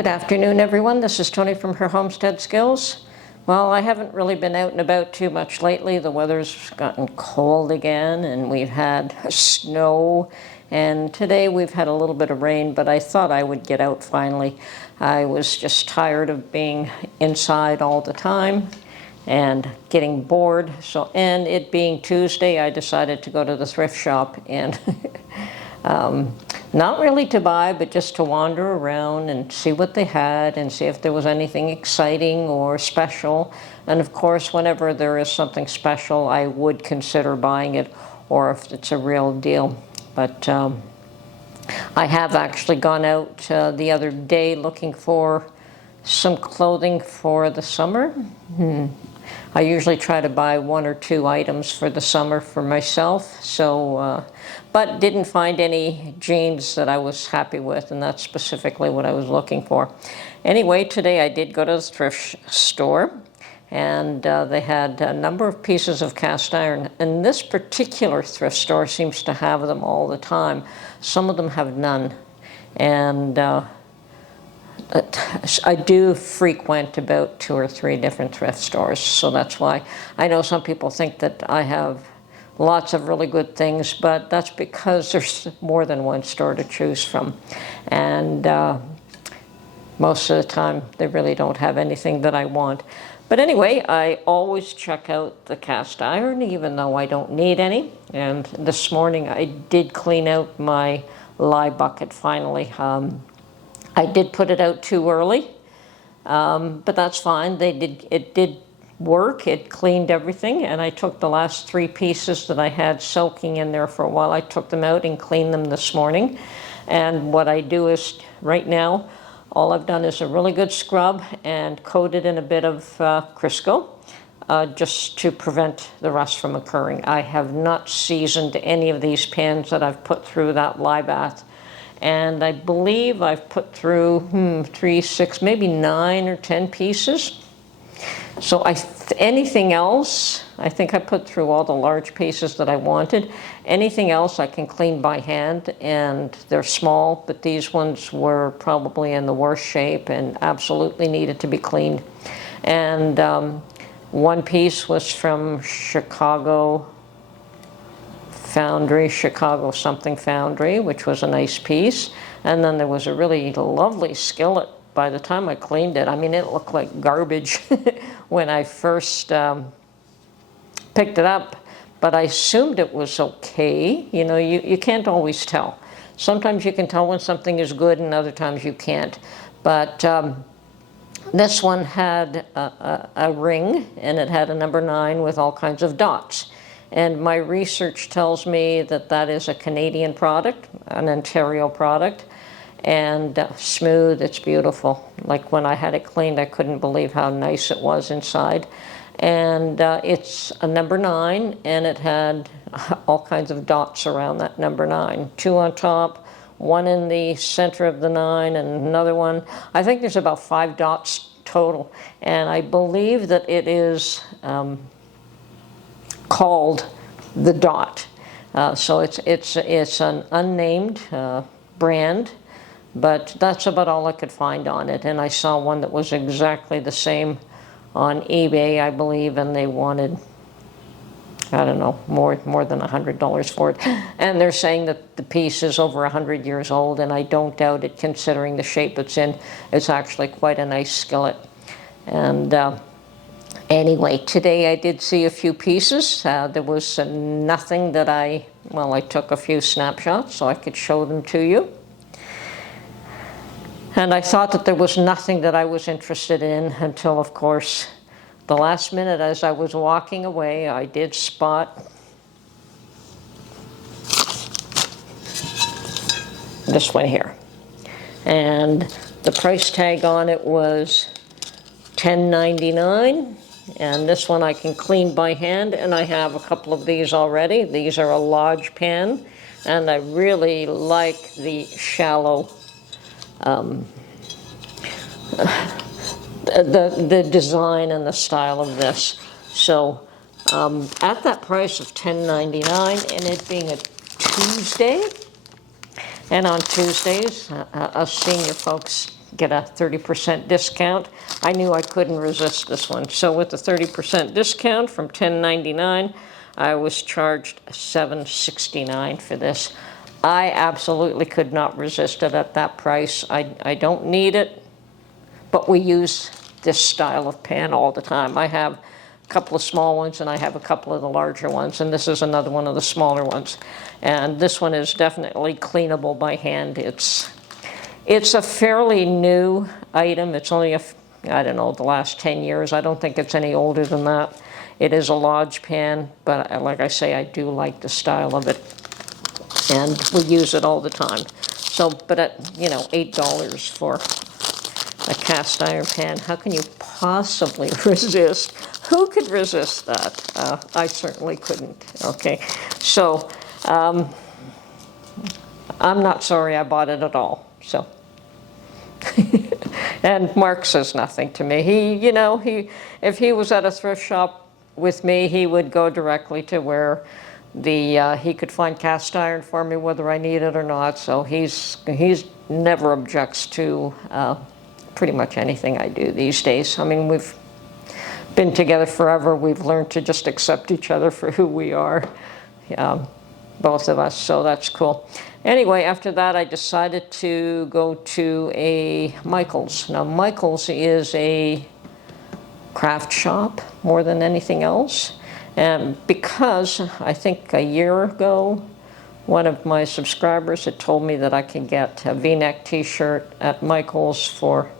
Good afternoon, everyone. This is Tony from her Homestead Skills. Well, I haven't really been out and about too much lately. The weather's gotten cold again, and we've had snow, and today we've had a little bit of rain, but I thought I would get out finally. I was just tired of being inside all the time and getting bored. And it being Tuesday, I decided to go to the thrift shop and not really to buy, but just to wander around and see what they had and see if there was anything exciting or special. And of course, whenever there is something special, I would consider buying it, or if it's a real deal. But I have actually gone out the other day looking for some clothing for the summer. I usually try to buy 1 or 2 items for the summer for myself, but didn't find any jeans that I was happy with, and that's specifically what I was looking for. Anyway, today I did go to the thrift store, and they had a number of pieces of cast iron, and this particular thrift store seems to have them all the time. Some of them have none, and I do frequent about 2 or 3 different thrift stores, so that's why. I know some people think that I have lots of really good things, but that's because there's more than one store to choose from. And most of the time, they really don't have anything that I want. But anyway, I always check out the cast iron, even though I don't need any. And this morning, I did clean out my lye bucket finally. I did put it out too early, but that's fine. It did work. It cleaned everything, and I took the last 3 pieces that I had soaking in there for a while. I took them out and cleaned them this morning. And what I do is, right now, all I've done is a really good scrub and coated in a bit of Crisco, just to prevent the rust from occurring. I have not seasoned any of these pans that I've put through that lye bath. And I believe I've put through 3, 6, maybe 9 or 10 pieces. So anything else, I think I put through all the large pieces that I wanted. Anything else I can clean by hand, and they're small, but these ones were probably in the worst shape and absolutely needed to be cleaned. And one piece was from Chicago something foundry, which was a nice piece. And then there was a really lovely skillet. By the time I cleaned it, I mean, it looked like garbage when I first picked it up, but I assumed it was okay. You know, you can't always tell. Sometimes you can tell when something is good, and other times you can't. But this one had a ring, and it had a number 9 with all kinds of dots. And my research tells me that that is a Canadian product, an Ontario product, and smooth. It's beautiful. Like when I had it cleaned, I couldn't believe how nice it was inside. And it's a number 9, and it had all kinds of dots around that number 9. 2 on top, 1 in the center of the 9, and another one. I think there's about 5 dots total. And I believe that it is called the Dot. So it's an unnamed brand, but that's about all I could find on it. And I saw one that was exactly the same on eBay, I believe, and they wanted, I don't know, more than $100 for it. And they're saying that the piece is over 100 years old, and I don't doubt it considering the shape it's in. It's actually quite a nice skillet. And anyway, today I did see a few pieces. There was nothing that I took a few snapshots so I could show them to you. And I thought that there was nothing that I was interested in until, of course, the last minute as I was walking away, I did spot this one here. And the price tag on it was $10.99. And this one I can clean by hand, and I have a couple of these already. These are a large pan, and I really like the shallow, the design and the style of this. So at that price of $10.99, and it being a Tuesday, and on Tuesdays, us senior folks get a 30% discount. I knew I couldn't resist this one. So with the 30% discount from $10.99, I was charged $7.69 for this. I absolutely could not resist it at that price. I don't need it, but we use this style of pan all the time. I have a couple of small ones and I have a couple of the larger ones, and this is another one of the smaller ones. And this one is definitely cleanable by hand. It's a fairly new item. It's only I don't know, the last 10 years. I don't think it's any older than that. It is a Lodge pan, but like I say, I do like the style of it, and we use it all the time. So, but at, you know, $8 for a cast iron pan, how can you possibly resist? Who could resist that? I certainly couldn't. Okay, so I'm not sorry I bought it at all. So, and Mark says nothing to me. If he was at a thrift shop with me, he would go directly to where he could find cast iron for me, whether I need it or not. So he's never objects to pretty much anything I do these days. I mean, we've been together forever. We've learned to just accept each other for who we are, both of us, so that's cool. Anyway, after that, I decided to go to a Michael's. Now, Michael's is a craft shop more than anything else. And because I think a year ago, one of my subscribers had told me that I could get a V-neck t-shirt at Michael's for,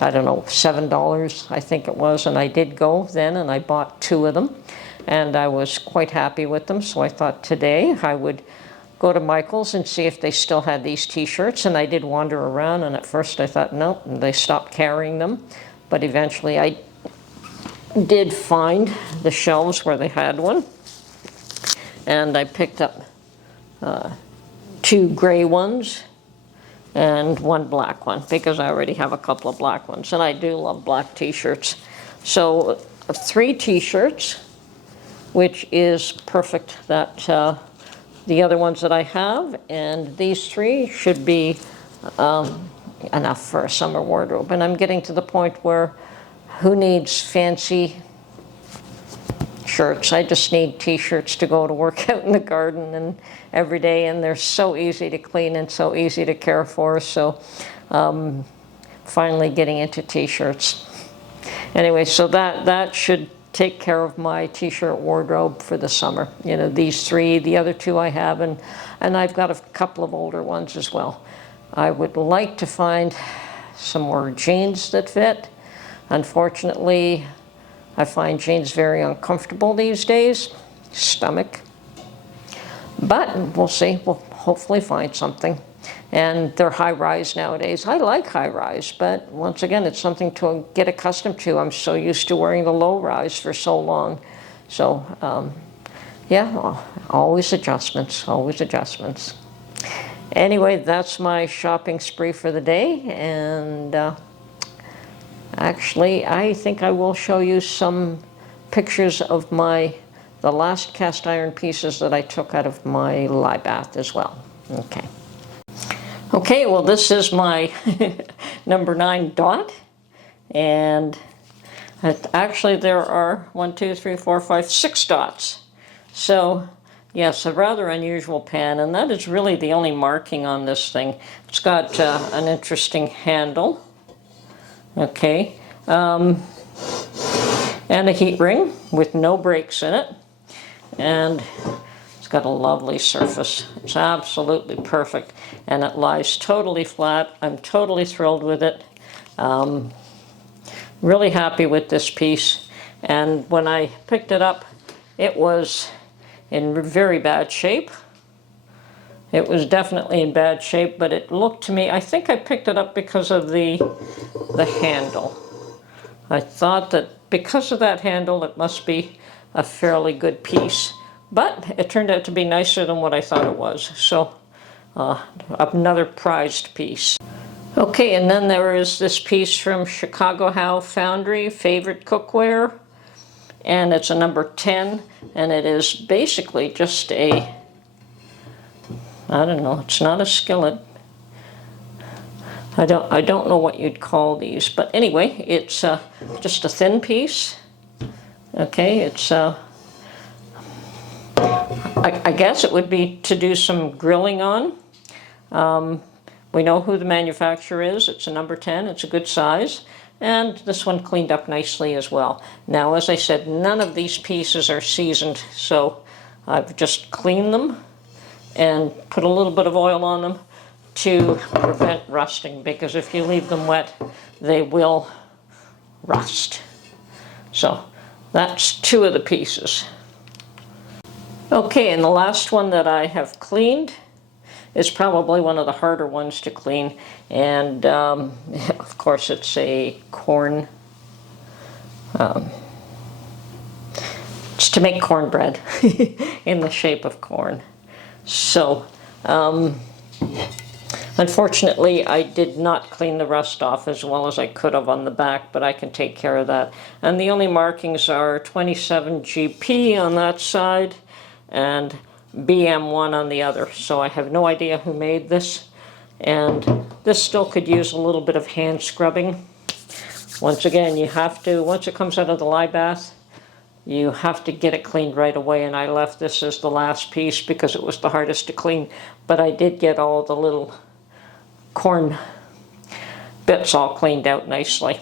I don't know, $7, I think it was. And I did go then, and I bought 2 of them. And I was quite happy with them. So I thought today I would go to Michael's and see if they still had these t-shirts. And I did wander around, and at first I thought, nope, and they stopped carrying them. But eventually I did find the shelves where they had one. And I picked up 2 gray ones and 1 black one, because I already have a couple of black ones, and I do love black t-shirts. So 3 t-shirts, which is perfect, that the other ones that I have, and these 3 should be enough for a summer wardrobe. And I'm getting to the point where who needs fancy shirts? I just need t-shirts to go to work out in the garden and every day, and they're so easy to clean and so easy to care for. So finally getting into t-shirts. Anyway, so that should take care of my t-shirt wardrobe for the summer. You know, these 3, the other 2 I have, and I've got a couple of older ones as well. I would like to find some more jeans that fit. Unfortunately, I find jeans very uncomfortable these days, stomach. But we'll see. We'll hopefully find something. And they're high-rise nowadays. I like high-rise, but once again, it's something to get accustomed to. I'm so used to wearing the low-rise for so long. So, yeah, always adjustments, always adjustments. Anyway, that's my shopping spree for the day, and actually, I think I will show you some pictures of the last cast iron pieces that I took out of my lye bath as well. Okay. Okay, well, this is my number 9 dot, and actually there are 6 dots. So, yes, a rather unusual pan, and that is really the only marking on this thing. It's got an interesting handle. Okay, and a heat ring with no breaks in it, and it's got a lovely surface. It's absolutely perfect, and it lies totally flat. I'm totally thrilled with it. Really happy with this piece, and when I picked it up, it was in very bad shape. It was definitely in bad shape, but it looked to me, I think I picked it up because of the handle. I thought that because of that handle, it must be a fairly good piece. But it turned out to be nicer than what I thought it was. So, another prized piece. Okay, and then there is this piece from Chicago How Foundry, Favorite Cookware. And it's a number 10, and it is basically just I don't know, it's not a skillet. I don't know what you'd call these, but anyway, it's just a thin piece. Okay, it's I guess it would be to do some grilling on. We know who the manufacturer is. It's a number 10. It's a good size. And this one cleaned up nicely as well. Now, as I said, none of these pieces are seasoned, so I've just cleaned them and put a little bit of oil on them to prevent rusting, because if you leave them wet, they will rust. So that's 2 of the pieces. Okay, and the last one that I have cleaned is probably one of the harder ones to clean, and of course it's a corn, it's to make cornbread in the shape of corn. So unfortunately I did not clean the rust off as well as I could have on the back, but I can take care of that. And the only markings are 27 GP on that side and BM1 on the other, so I have no idea who made this, and this still could use a little bit of hand scrubbing. Once again, you have to, once it comes out of the lye bath, you have to get it cleaned right away, and I left this as the last piece because it was the hardest to clean, but I did get all the little corn bits all cleaned out nicely.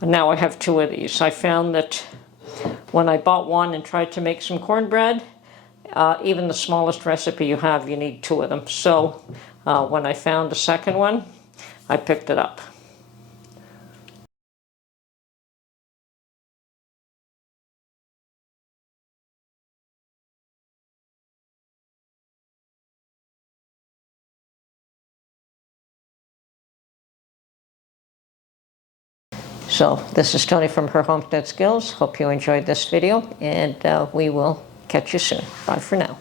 Now I have 2 of these. I found that when I bought one and tried to make some cornbread, even the smallest recipe you have, you need 2 of them. So when I found a second one, I picked it up. So this is Tony from Her Homestead Skills. Hope you enjoyed this video, and we will catch you soon. Bye for now.